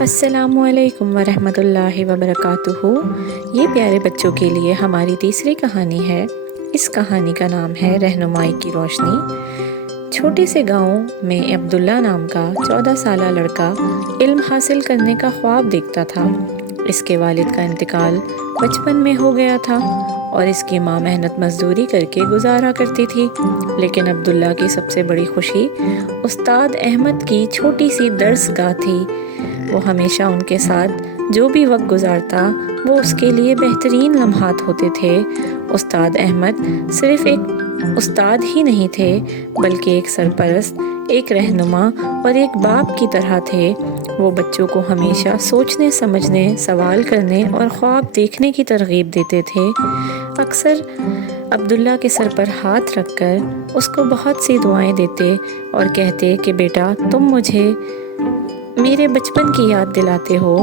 السلام علیکم ورحمۃ اللہ وبرکاتہ۔ یہ پیارے بچوں کے لیے ہماری تیسری کہانی ہے۔ اس کہانی کا نام ہے رہنمائی کی روشنی۔ چھوٹے سے گاؤں میں عبداللہ نام کا 14 سالہ لڑکا علم حاصل کرنے کا خواب دیکھتا تھا۔ اس کے والد کا انتقال بچپن میں ہو گیا تھا اور اس کی ماں محنت مزدوری کر کے گزارا کرتی تھی، لیکن عبداللہ کی سب سے بڑی خوشی استاد احمد کی چھوٹی سی درس گاہ تھی۔ وہ ہمیشہ ان کے ساتھ جو بھی وقت گزارتا وہ اس کے لیے بہترین لمحات ہوتے تھے۔ استاد احمد صرف ایک استاد ہی نہیں تھے بلکہ ایک سرپرست، ایک رہنما اور ایک باپ کی طرح تھے۔ وہ بچوں کو ہمیشہ سوچنے، سمجھنے، سوال کرنے اور خواب دیکھنے کی ترغیب دیتے تھے۔ اکثر عبداللہ کے سر پر ہاتھ رکھ کر اس کو بہت سی دعائیں دیتے اور کہتے کہ بیٹا تم مجھے میرے بچپن کی یاد دلاتے ہو۔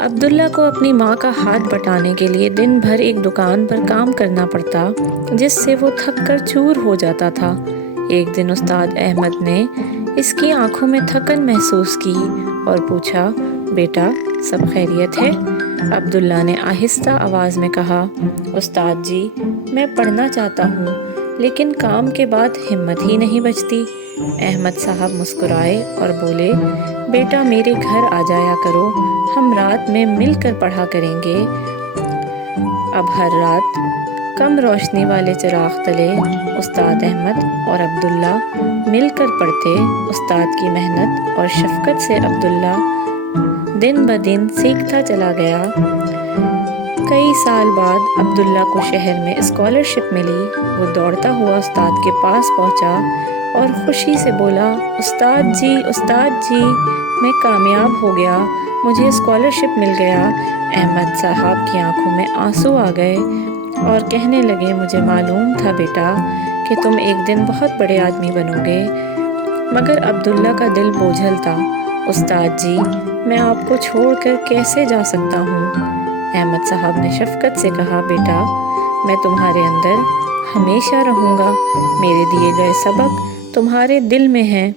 عبداللہ کو اپنی ماں کا ہاتھ بٹانے کے لیے دن بھر ایک دکان پر کام کرنا پڑتا، جس سے وہ تھک کر چور ہو جاتا تھا۔ ایک دن استاد احمد نے اس کی آنکھوں میں تھکن محسوس کی اور پوچھا، بیٹا سب خیریت ہے؟ عبداللہ نے آہستہ آواز میں کہا، استاد جی میں پڑھنا چاہتا ہوں لیکن کام کے بعد ہمت ہی نہیں بچتی۔ احمد صاحب مسکرائے اور بولے، بیٹا میرے گھر آ جایا کرو، ہم رات میں مل کر پڑھا کریں گے۔ اب ہر رات کم روشنی والے چراغ تلے استاد احمد اور عبداللہ مل کر پڑھتے۔ استاد کی محنت اور شفقت سے عبداللہ دن بدن سیکھتا چلا گیا۔ کئی سال بعد عبداللہ کو شہر میں اسکالرشپ ملی۔ وہ دوڑتا ہوا استاد کے پاس پہنچا اور خوشی سے بولا، استاد جی میں کامیاب ہو گیا، مجھے اسکالرشپ مل گیا۔ احمد صاحب کی آنکھوں میں آنسو آ گئے اور کہنے لگے، مجھے معلوم تھا بیٹا کہ تم ایک دن بہت بڑے آدمی بنو گے۔ مگر عبداللہ کا دل بوجھل تھا۔ استاد جی میں آپ کو چھوڑ کر کیسے جا سکتا ہوں؟ احمد صاحب نے شفقت سے کہا، بیٹا میں تمہارے اندر ہمیشہ رہوں گا، میرے دیے گئے سبق تمہارے دل میں ہیں۔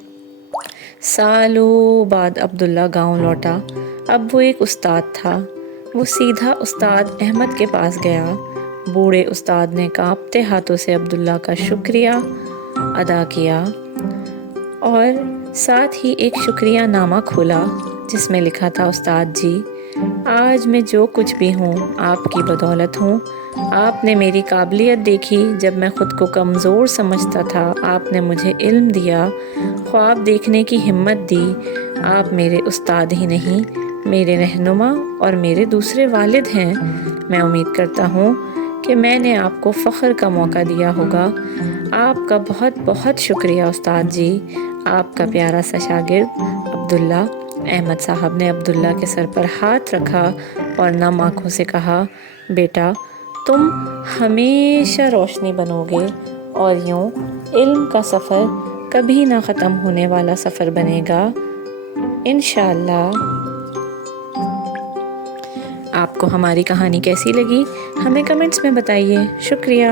سالوں بعد عبداللہ گاؤں لوٹا۔ اب وہ ایک استاد تھا۔ وہ سیدھا استاد احمد کے پاس گیا۔ بوڑھے استاد نے کانپتے ہاتھوں سے عبداللہ کا شکریہ ادا کیا اور ساتھ ہی ایک شکریہ نامہ کھولا جس میں لکھا تھا، استاد جی آج میں جو کچھ بھی ہوں آپ کی بدولت ہوں۔ آپ نے میری قابلیت دیکھی جب میں خود کو کمزور سمجھتا تھا، آپ نے مجھے علم دیا، خواب دیکھنے کی ہمت دی۔ آپ میرے استاد ہی نہیں، میرے رہنما اور میرے دوسرے والد ہیں۔ میں امید کرتا ہوں کہ میں نے آپ کو فخر کا موقع دیا ہوگا۔ آپ کا بہت بہت شکریہ استاد جی، آپ کا پیارا سا شاگرد عبداللہ۔ احمد صاحب نے عبداللہ کے سر پر ہاتھ رکھا اور نم آنکھوں سے کہا، بیٹا تم ہمیشہ روشنی بنو گے اور یوں علم کا سفر کبھی نہ ختم ہونے والا سفر بنے گا انشاءاللہ۔ آپ کو ہماری کہانی کیسی لگی ہمیں کمنٹس میں بتائیے۔ شکریہ۔